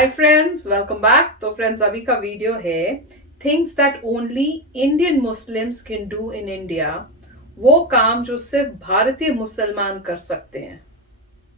Hi friends, welcome back. तो friends, अभी का वीडियो है things that only Indian Muslims can do in India. वो काम जो सिर्फ भारतीय मुसलमान कर सकते हैं।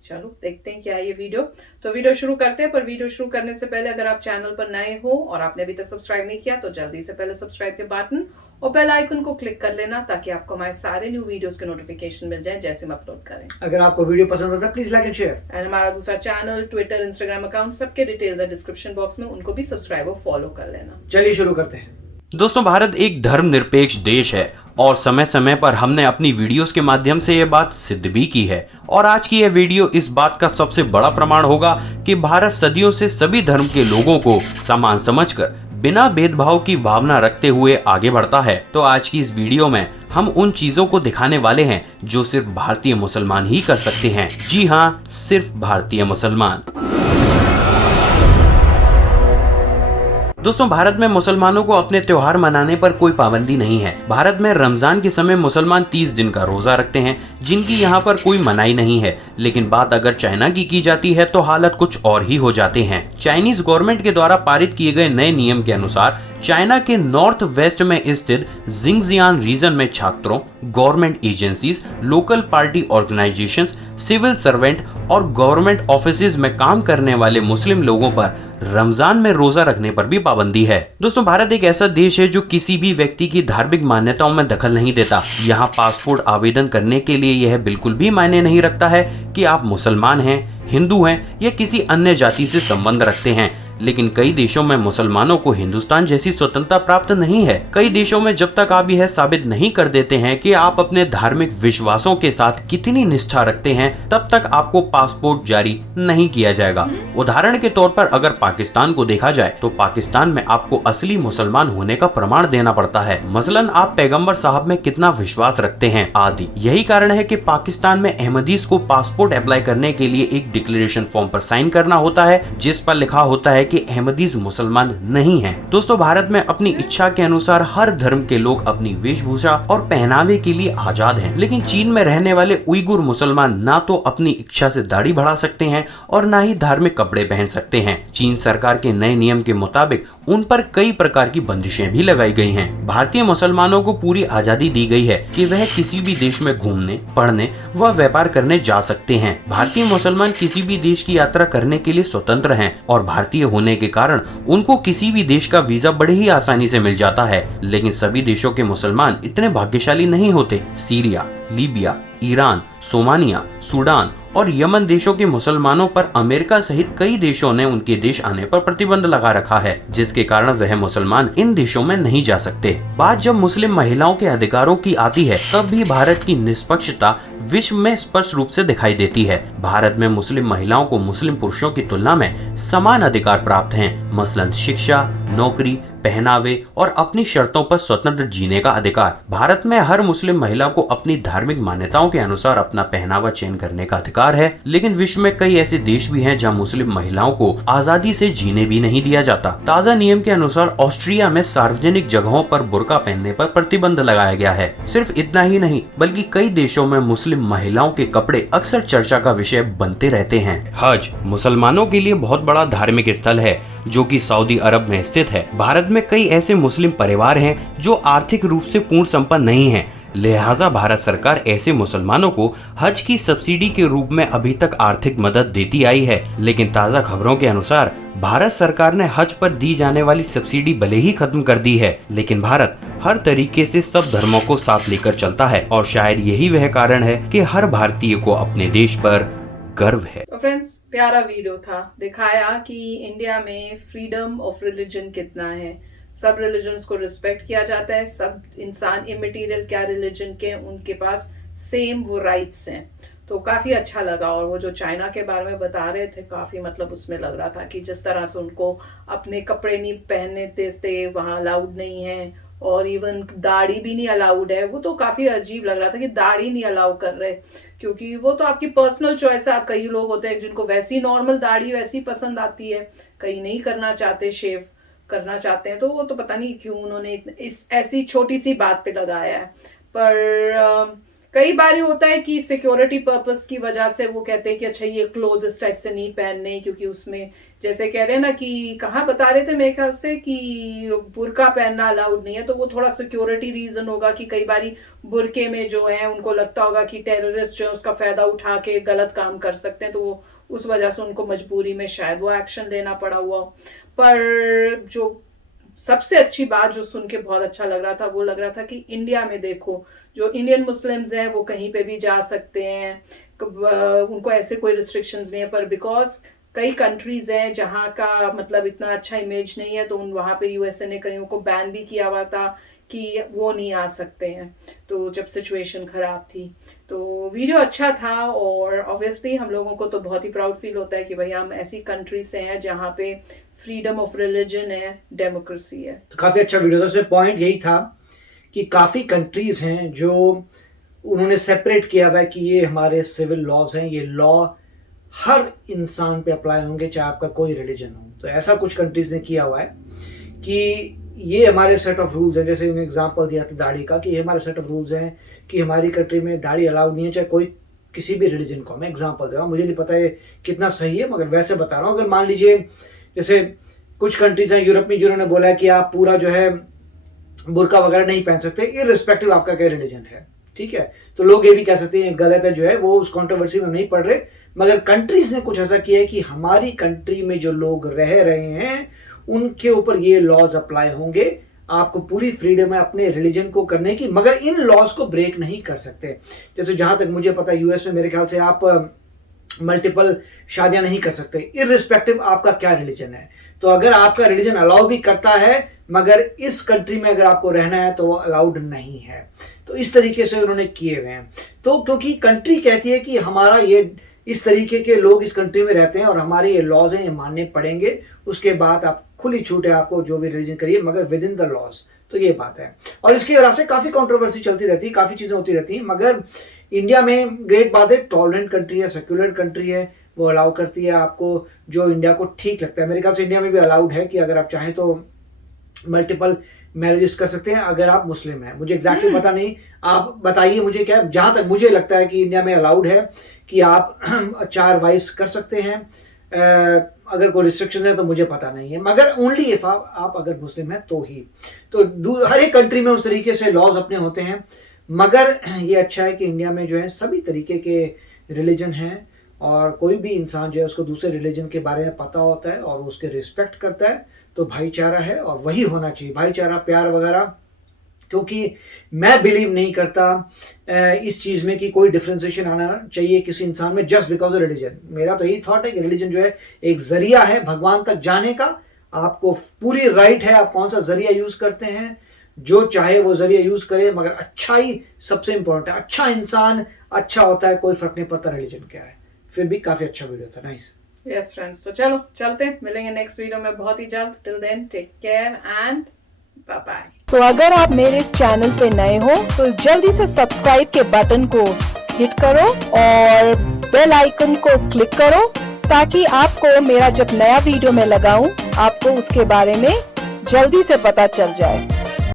चलो देखते हैं क्या है ये वीडियो। तो वीडियो शुरू करते हैं, पर वीडियो शुरू करने से पहले अगर आप चैनल पर नए हो और आपने अभी तक सब्सक्राइब नहीं किया तो जल्दी से पहले सब्सक्राइब के बटन और बेल आइकन को क्लिक कर लेना, ताकि आपको हमारे सारे न्यू वीडियोस के नोटिफिकेशन मिल जाए जैसे हम अपलोड करें। अगर आपको वीडियो पसंद आता है please like and share. And हमारा दूसरा चैनल, ट्विटर, इंस्टाग्राम अकाउंट, सबके डिटेल्स है डिस्क्रिप्शन बॉक्स में, उनको भी सब्सक्राइब और फॉलो कर लेना। चलिए शुरू करते हैं। दोस्तों, भारत एक धर्मनिरपेक्ष देश है और समय समय पर हमने अपनी वीडियोस के माध्यम से यह बात सिद्ध भी की है। और आज की यह वीडियो इस बात का सबसे बड़ा प्रमाण होगा कि भारत सदियों से सभी धर्म के लोगों को समान समझकर बिना भेदभाव की भावना रखते हुए आगे बढ़ता है। तो आज की इस वीडियो में हम उन चीजों को दिखाने वाले हैं जो सिर्फ भारतीय मुसलमान ही कर सकते हैं। जी हाँ, सिर्फ भारतीय मुसलमान। दोस्तों, भारत में मुसलमानों को अपने त्योहार मनाने पर कोई पाबंदी नहीं है। भारत में रमजान के समय मुसलमान 30 दिन का रोजा रखते हैं, जिनकी यहाँ पर कोई मनाही नहीं है। लेकिन बात अगर चाइना की जाती है तो हालत कुछ और ही हो जाते हैं। चाइनीज गवर्नमेंट के द्वारा पारित किए गए नए नियम के अनुसार चाइना के नॉर्थ वेस्ट में स्थित जिंगजियान रीजन में छात्रों, government agencies, local party organisations, civil servant और गवर्नमेंट ऑफिसेज में काम करने वाले मुस्लिम लोगों पर रमजान में रोजा रखने पर भी पाबंदी है। दोस्तों, भारत एक ऐसा देश है जो किसी भी व्यक्ति की धार्मिक मान्यताओं में दखल नहीं देता। यहाँ पासपोर्ट आवेदन करने के लिए यह बिल्कुल भी मायने नहीं रखता है कि आप मुसलमान हैं, हिंदू हैं या किसी अन्य जाति से संबंध रखते हैं। लेकिन कई देशों में मुसलमानों को हिंदुस्तान जैसी स्वतंत्रता प्राप्त नहीं है। कई देशों में जब तक आप यह साबित नहीं कर देते हैं कि आप अपने धार्मिक विश्वासों के साथ कितनी निष्ठा रखते हैं, तब तक आपको पासपोर्ट जारी नहीं किया जाएगा। उदाहरण के तौर पर अगर पाकिस्तान को देखा जाए तो पाकिस्तान में आपको असली मुसलमान होने का प्रमाण देना पड़ता है। मसलन आप पैगंबर साहब में कितना विश्वास रखते हैं आदि। यही कारण है कि पाकिस्तान में अहमदीज को पासपोर्ट अप्लाई करने के लिए एक डिक्लेरेशन फॉर्म पर साइन करना होता है, जिस पर लिखा होता है कि अहमदीज मुसलमान नहीं हैं। दोस्तों, भारत में अपनी इच्छा के अनुसार हर धर्म के लोग अपनी वेशभूषा और पहनावे के लिए आजाद हैं। लेकिन चीन में रहने वाले उइगुर मुसलमान ना तो अपनी इच्छा से दाढ़ी बढ़ा सकते हैं और ना ही धार्मिक कपड़े पहन सकते हैं। चीन सरकार के नए नियम के मुताबिक उन पर कई प्रकार की बंदिशें भी लगाई गई हैं। भारतीय मुसलमानों को पूरी आजादी दी गई है कि वह किसी भी देश में घूमने, पढ़ने व व्यापार करने जा सकते हैं। भारतीय मुसलमान किसी भी देश की यात्रा करने के लिए स्वतंत्र हैं और भारतीय होने के कारण उनको किसी भी देश का वीजा बड़े ही आसानी से मिल जाता है। लेकिन सभी देशों के मुसलमान इतने भाग्यशाली नहीं होते। Syria, Libya, Iran, Somalia, Sudan और यमन देशों के मुसलमानों पर अमेरिका सहित कई देशों ने उनके देश आने पर प्रतिबंध लगा रखा है, जिसके कारण वह मुसलमान इन देशों में नहीं जा सकते। बात जब मुस्लिम महिलाओं के अधिकारों की आती है, तब भी भारत की निष्पक्षता विश्व में स्पष्ट रूप से दिखाई देती है। भारत में मुस्लिम महिलाओं को मुस्लिम पुरुषों की तुलना में समान अधिकार प्राप्त हैं, मसलन शिक्षा, नौकरी, पहनावे और अपनी शर्तों पर स्वतंत्र जीने का अधिकार। भारत में हर मुस्लिम महिला को अपनी धार्मिक मान्यताओं के अनुसार अपना पहनावा चयन करने का अधिकार है। लेकिन विश्व में कई ऐसे देश भी हैं जहां मुस्लिम महिलाओं को आजादी से जीने भी नहीं दिया जाता। ताज़ा नियम के अनुसार ऑस्ट्रिया में सार्वजनिक जगहों पर बुर्का पहनने पर प्रतिबंध लगाया गया है। सिर्फ इतना ही नहीं, बल्कि कई देशों में मुस्लिम महिलाओं के कपड़े अक्सर चर्चा का विषय बनते रहते हैं। हज मुसलमानों के लिए बहुत बड़ा धार्मिक स्थल है, जो कि सऊदी अरब में स्थित है। भारत में कई ऐसे मुस्लिम परिवार हैं जो आर्थिक रूप से पूर्ण संपन्न नहीं हैं। लिहाजा भारत सरकार ऐसे मुसलमानों को हज की सब्सिडी के रूप में अभी तक आर्थिक मदद देती आई है। लेकिन ताज़ा खबरों के अनुसार भारत सरकार ने हज पर दी जाने वाली सब्सिडी भले ही खत्म कर दी है, लेकिन भारत हर तरीके से सब धर्मों को साथ लेकर चलता है और शायद यही वह कारण है कि हर भारतीय को अपने देश पर गर्व है। तो फ्रेंड्स, प्यारा वीडियो था, दिखाया कि इंडिया में फ्रीडम ऑफ रिलीजन कितना है। सब रिलीजन्स को रिस्पेक्ट किया जाता है। सब इंसान इमेटीरियल क्या रिलीजन के, उनके पास सेम वो राइट्स हैं। तो काफी अच्छा लगा। और वो जो चाइना के बारे में बता रहे थे, काफी मतलब उसमें लग रहा था कि जिस तरह से उनको अपने कपड़े नहीं पहनने देते, वहां अलाउड नहीं है, और इवन दाढ़ी भी नहीं अलाउड है। वो तो काफी अजीब लग रहा था कि दाढ़ी नहीं अलाउ कर रहे, क्योंकि वो तो आपकी पर्सनल चॉइस है। आप, कई लोग होते हैं जिनको वैसी नॉर्मल दाढ़ी वैसी पसंद आती है, कई नहीं करना चाहते, शेव करना चाहते हैं। तो वो तो पता नहीं क्यों उन्होंने इस ऐसी छोटी सी बात पे लगाया है। पर कई बार होता है कि सिक्योरिटी पर्पस की वजह से वो कहते हैं कि अच्छा ये क्लोथ इस टाइप से नहीं पहनने, क्योंकि उसमें जैसे कह रहे हैं ना कि कहाँ बता रहे थे मेरे ख्याल से कि बुर्का पहनना अलाउड नहीं है, तो वो थोड़ा सिक्योरिटी रीजन होगा कि कई बारी बुरके में जो है उनको लगता होगा कि टेररिस्ट जो है उसका फायदा उठा के गलत काम कर सकते हैं, तो वो उस वजह से उनको मजबूरी में शायद वो एक्शन लेना पड़ा हुआ। पर जो सबसे अच्छी बात जो सुन के बहुत अच्छा लग रहा था वो लग रहा था कि इंडिया में देखो जो इंडियन मुस्लिम्स हैं वो कहीं पे भी जा सकते हैं, उनको ऐसे कोई रिस्ट्रिक्शंस नहीं है। पर बिकॉज कई कंट्रीज हैं जहाँ का मतलब इतना अच्छा इमेज नहीं है, तो वहाँ पे यूएसए ने कईयों को बैन भी किया हुआ था कि वो नहीं आ सकते हैं, तो जब सिचुएशन खराब थी। तो वीडियो अच्छा था और ऑब्वियसली हम लोगों को तो बहुत ही प्राउड फील होता है कि भाई हम ऐसी कंट्री से हैं जहाँ पे फ्रीडम ऑफ रिलीजन है, डेमोक्रेसी है। तो काफी अच्छा वीडियो था। उसमें पॉइंट यही था कि काफी कंट्रीज हैं जो उन्होंने सेपरेट किया हुआ है कि ये हमारे सिविल लॉज हैं, ये लॉ हर इंसान पे अप्लाई होंगे चाहे आपका कोई रिलीजन हो। तो ऐसा कुछ कंट्रीज ने किया हुआ है कि ये हमारे सेट ऑफ रूल्स हैं। जैसे उन्होंने एग्जांपल दिया था दाढ़ी का कि ये हमारे सेट ऑफ रूल्स हैं कि हमारी कंट्री में दाढ़ी अलाउड नहीं है चाहे कोई किसी भी रिलीजन को। मैं एग्जांपल दे रहा हूँ, मुझे नहीं पता ये कितना सही है मगर वैसे बता रहा हूँ। अगर मान लीजिए जैसे कुछ कंट्रीज हैं यूरोप में जिन्होंने बोला है कि आप पूरा जो है बुर्का वगैरह नहीं पहन सकते इररिस्पेक्टिव आपका क्या रिलीजन है, ठीक है। तो लोग ये भी कह सकते हैं गलत है जो है, वो उस कंट्रोवर्सी में नहीं पड़ रहे। मगर कंट्रीज ने कुछ ऐसा किया है कि हमारी कंट्री में जो लोग रह रहे हैं उनके ऊपर ये लॉज अप्लाई होंगे। आपको पूरी फ्रीडम है अपने रिलीजन को करने की, मगर इन लॉज को ब्रेक नहीं कर सकते। जैसे जहां तक मुझे पता है यूएस में मेरे ख्याल से आप मल्टीपल शादियां नहीं कर सकते इररिस्पेक्टिव आपका क्या रिलीजन है। तो अगर आपका रिलीजन अलाउ भी करता है मगर इस कंट्री में अगर आपको रहना है तो वो अलाउड नहीं है। तो इस तरीके से उन्होंने किए हुए हैं। तो क्योंकि कंट्री कहती है कि हमारा ये इस तरीके के लोग इस कंट्री में रहते हैं और हमारे ये लॉज हैं ये मानने पड़ेंगे, उसके बाद आप खुली छूट है आपको जो भी रिलीजन करिए मगर विद इन द लॉज। तो ये बात है और इसकी वजह से काफी कंट्रोवर्सी चलती रहती है, काफी चीजें होती रहती हैं। मगर इंडिया में ग्रेट बात है, टॉलरेंट कंट्री है, सेक्युलर कंट्री है, वो अलाउ करती है आपको जो इंडिया को ठीक लगता है। मेरे ख्याल से इंडिया में भी अलाउड है कि अगर आप चाहें तो मल्टीपल मैरिजेस कर सकते हैं अगर आप मुस्लिम हैं। मुझे एग्जैक्टली पता नहीं, आप बताइए मुझे क्या। जहां तक मुझे लगता है कि इंडिया में अलाउड है कि आप 4 वाइफ्स कर सकते हैं। अगर कोई रिस्ट्रिक्शन है तो मुझे पता नहीं है, मगर ओनली इफ आप अगर मुस्लिम हैं तो ही। तो हर एक कंट्री में उस तरीके से लॉज अपने होते हैं। मगर ये अच्छा है कि इंडिया में जो है सभी तरीके के रिलीजन हैं और कोई भी इंसान जो है उसको दूसरे रिलीजन के बारे में पता होता है और उसके रिस्पेक्ट करता है। तो भाईचारा है और वही होना चाहिए, भाईचारा, प्यार वगैरह। क्योंकि मैं बिलीव नहीं करता इस चीज़ में कि कोई डिफ्रेंसिएशन आना चाहिए किसी इंसान में जस्ट बिकॉज ऑफ रिलीजन। मेरा तो यही थॉट है कि रिलीजन जो है एक जरिया है भगवान तक जाने का। आपको पूरी राइट है आप कौन सा जरिया यूज करते हैं, जो चाहे वो जरिया यूज करे, मगर अच्छाई सबसे इंपॉर्टेंट है। अच्छा इंसान अच्छा होता है, कोई फर्क नहीं पड़ता रिलीजन क्या है। फिर भी काफी अच्छा वीडियो था, नाइस। यस फ्रेंड्स, तो चलो चलते हैं, मिलेंगे नेक्स्ट वीडियो में बहुत ही जल्द। Till then take care and bye bye. तो अगर आप मेरे इस चैनल पे नए हो तो जल्दी से सब्सक्राइब के बटन को हिट करो और बेल आइकन को क्लिक करो ताकि आपको मेरा जब नया वीडियो मैं लगाऊं आपको उसके बारे में जल्दी से पता चल जाए।